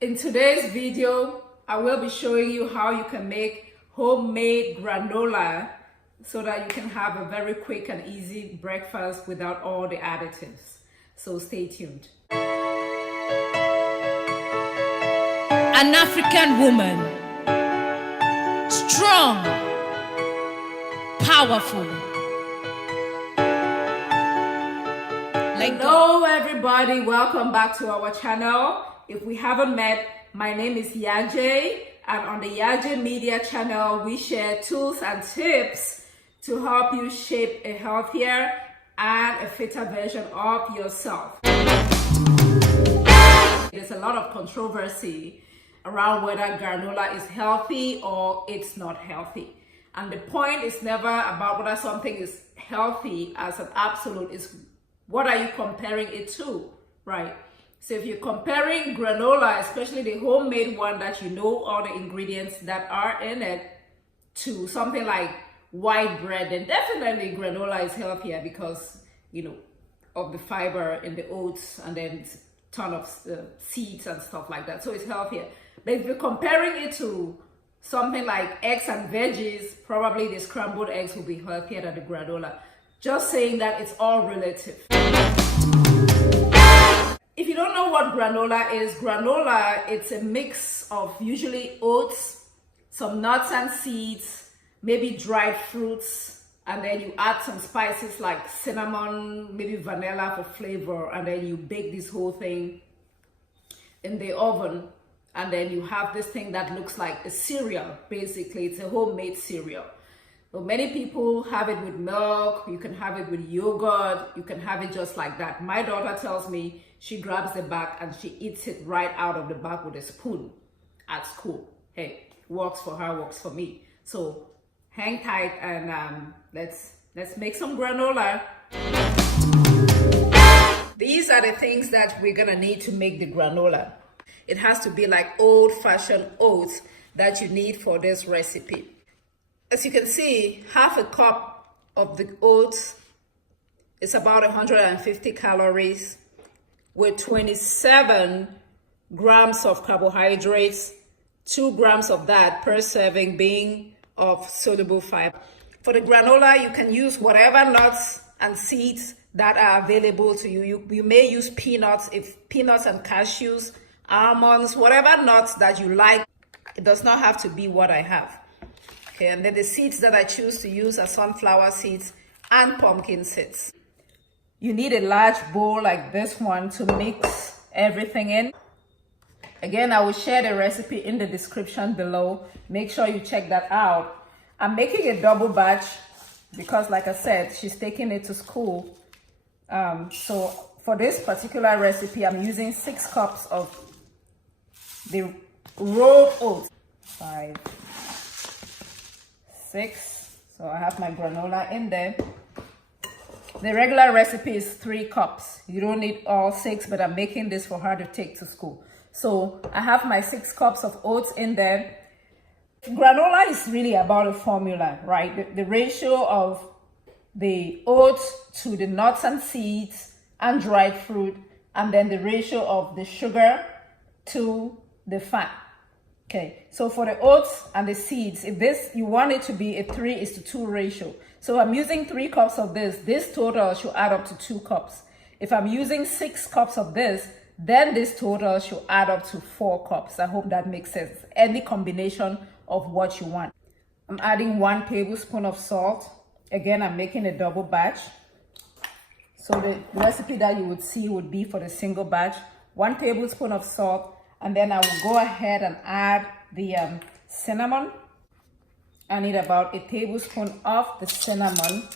In today's video, I will be showing you how you can make homemade granola so that you can have a very quick and easy breakfast without all the additives. So stay tuned. An African woman, strong, powerful. Hello everybody, welcome back to our channel. If we haven't met, my name is YAJE, and on the YAJE Media channel, we share tools and tips to help you shape a healthier and a fitter version of yourself. There's a lot of controversy around whether granola is healthy or it's not healthy. And the point is never about whether something is healthy as an absolute, is what are you comparing it to, right? So if you're comparing granola, especially the homemade one that you know all the ingredients that are in it, to something like white bread, then definitely granola is healthier because, you know, of the fiber in the oats and then a ton of seeds and stuff like that. So it's healthier. But if you're comparing it to something like eggs and veggies, probably the scrambled eggs will be healthier than the granola. Just saying that it's all relative. If you don't know what granola is, it's a mix of usually oats, some nuts and seeds, maybe dried fruits, and then you add some spices like cinnamon, maybe vanilla for flavor, and then you bake this whole thing in the oven, and then you have this thing that looks like a cereal. Basically, it's a homemade cereal. So many people have it with milk, you can have it with yogurt, you can have it just like that. My daughter tells me she grabs the bag and she eats it right out of the bag with a spoon at school. Hey, works for her, works for me. So hang tight and let's make some granola. These are the things that we're gonna need to make the granola. It has to be like old-fashioned oats that you need for this recipe. As you can see, half a cup of the oats is about 150 calories with 27 grams of carbohydrates, 2 grams of that per serving being of soluble fiber. For the granola, you can use whatever nuts and seeds that are available to you. You may use peanuts, peanuts and cashews, almonds, whatever nuts that you like. It does not have to be what I have. Okay, and then the seeds that I choose to use are sunflower seeds and pumpkin seeds. You need a large bowl like this one to mix everything in. Again, I will share the recipe in the description below. Make sure you check that out. I'm making a double batch because, like I said, she's taking it to school. So for this particular recipe, I'm using 6 cups of the rolled oats. 5, 6. So I have my granola in there. The regular recipe is 3 cups. You don't need all 6, but I'm making this for her to take to school. So I have my 6 cups of oats in there. Granola is really about a formula, right? The ratio of the oats to the nuts and seeds and dried fruit, and then the ratio of the sugar to the fat. Okay, so for the oats and the seeds, if this, you want it to be a 3:2 ratio. So I'm using 3 cups of this total should add up to 2 cups. If I'm using 6 cups of this, then this total should add up to 4 cups. I hope that makes sense. Any combination of what you want. I'm adding 1 tablespoon of salt. Again, I'm making a double batch. So the recipe that you would see would be for the single batch. 1 tablespoon of salt. And then I will go ahead and add the cinnamon. I need about a tablespoon of the cinnamon.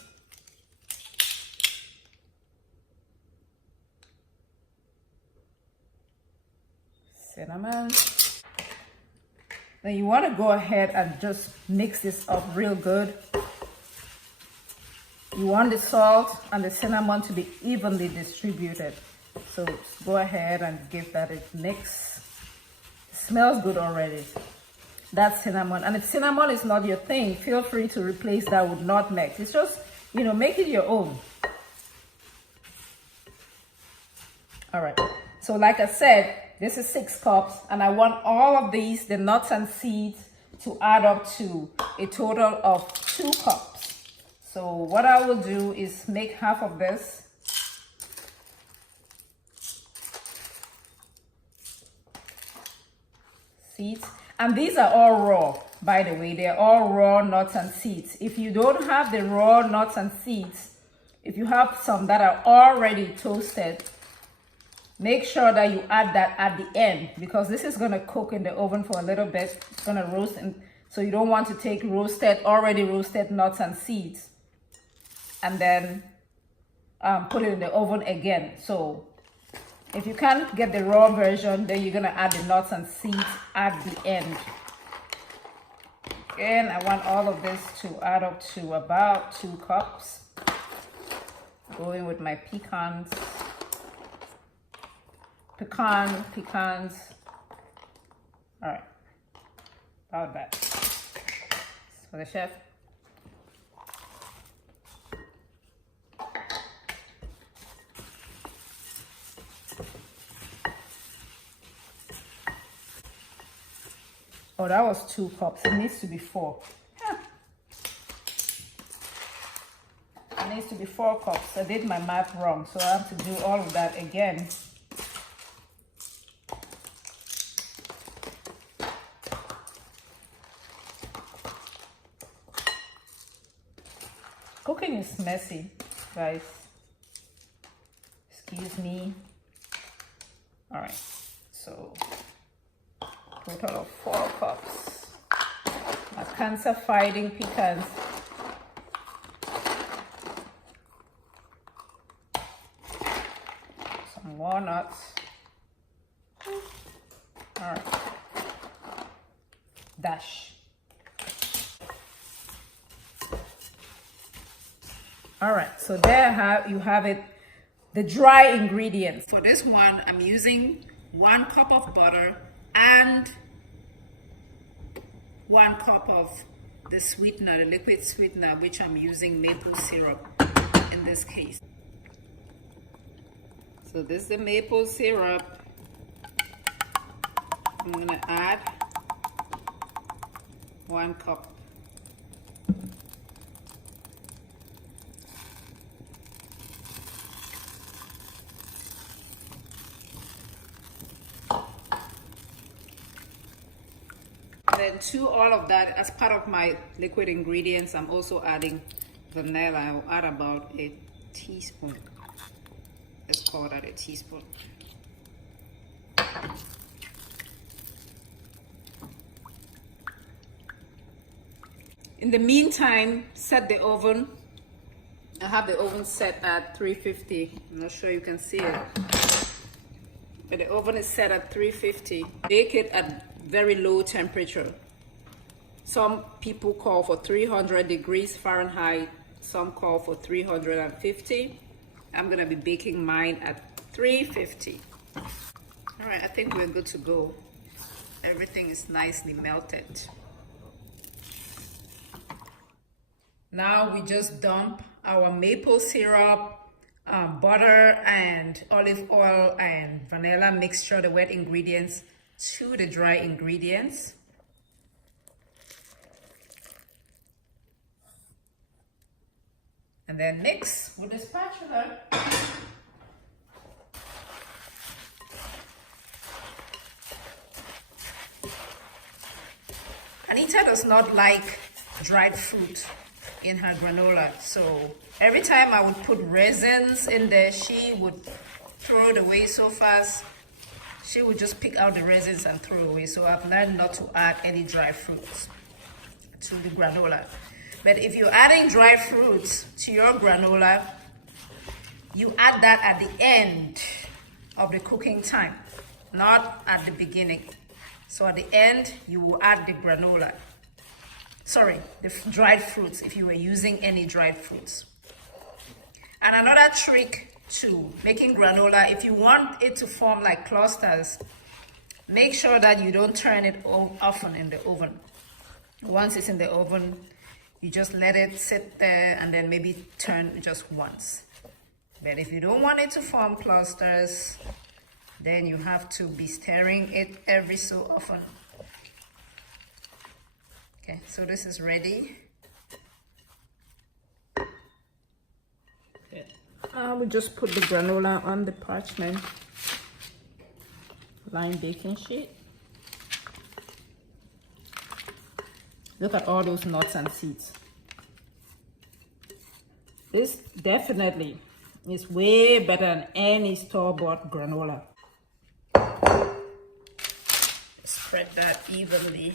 Then you want to go ahead and just mix this up real good. You want the salt and the cinnamon to be evenly distributed. So go ahead and give that a mix. Smells good already. That's cinnamon. And if cinnamon is not your thing, feel free to replace that with nutmeg. It's just, you know, make it your own. All right. So like I said, This is 6 cups, and I want all of these, the nuts and seeds, to add up to a total of 2 cups. So what I will do is make half of this. Seeds. And these are all raw, by the way. They're all raw nuts and seeds. If you don't have the raw nuts and seeds, if you have some that are already toasted, make sure that you add that at the end, because this is going to cook in the oven for a little bit. It's going to roast, and so you don't want to take already roasted nuts and seeds and then put it in the oven again. So if you can't get the raw version, then you're going to add the nuts and seeds at the end. And I want all of this to add up to about 2 cups. Going with my pecans. Pecans. All right, about that. For the chef. Oh, that was 2 cups. It needs to be 4. It needs to be 4 cups. I did my math wrong, so I have to do all of that again. Cooking is messy, guys. Excuse me. All right, so total of 4 cups. My cancer-fighting pecans. Some walnuts. All right. Dash. All right, so there you have it, the dry ingredients. For this one, I'm using 1 cup of butter and 1 cup of the sweetener, the liquid sweetener, which I'm using maple syrup in this case. So this is the maple syrup. I'm gonna add 1 cup. Then to all of that, as part of my liquid ingredients, I'm also adding vanilla. I'll add about a teaspoon. Let's call that a teaspoon. In the meantime, set the oven. I have the oven set at 350. I'm not sure you can see it, but the oven is set at 350. Bake it at very low temperature. Some people call for 300 degrees Fahrenheit. Some call for 350. I'm gonna be baking mine at 350. All right, I think we're good to go. Everything is nicely melted. Now we just dump our maple syrup, butter and olive oil and vanilla mixture, the wet ingredients, to the dry ingredients. And then mix with the spatula. Anita does not like dried fruit in her granola, so every time I would put raisins in there, she would throw it away so fast. She would just pick out the raisins and throw it away. So I've learned not to add any dry fruits to the granola. But if you're adding dry fruits to your granola, you add that at the end of the cooking time, not at the beginning. So at the end, you will add the granola. Sorry, the dried fruits, if you were using any dried fruits. And another trick to making granola, if you want it to form like clusters, make sure that you don't turn it often in the oven. Once it's in the oven, you just let it sit there and then maybe turn just once. But if you don't want it to form clusters, Then you have to be stirring it every so often. Okay, so this is ready. Okay. We just put the granola on the parchment lined baking sheet. Look at all those nuts and seeds. This definitely is way better than any store-bought granola. Spread that evenly.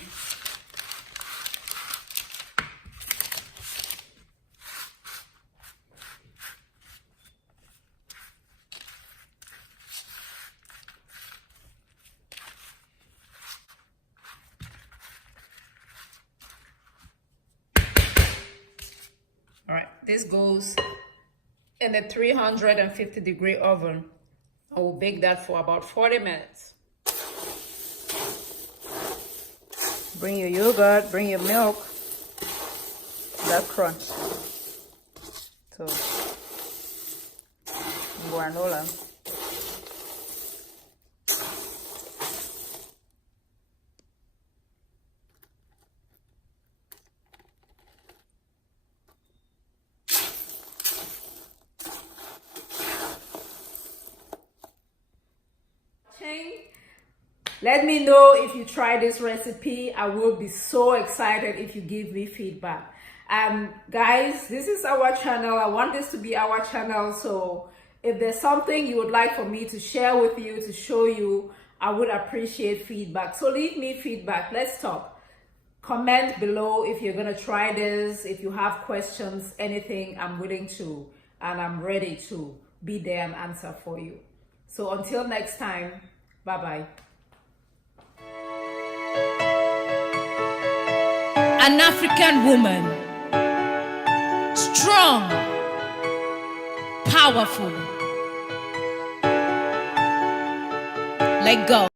All right, this goes in the 350-degree oven. I will bake that for about 40 minutes. Bring your yogurt, bring your milk. That crunch. So, granola. Let me know if you try this recipe. I will be so excited if you give me feedback. Guys, this is our channel. I want this to be our channel. So if there's something you would like for me to share with you, to show you, I would appreciate feedback. So leave me feedback. Let's talk. Comment below if you're going to try this. If you have questions, anything, I'm willing to, and I'm ready to be there and answer for you. So until next time, bye-bye. An African woman, strong, powerful, like God.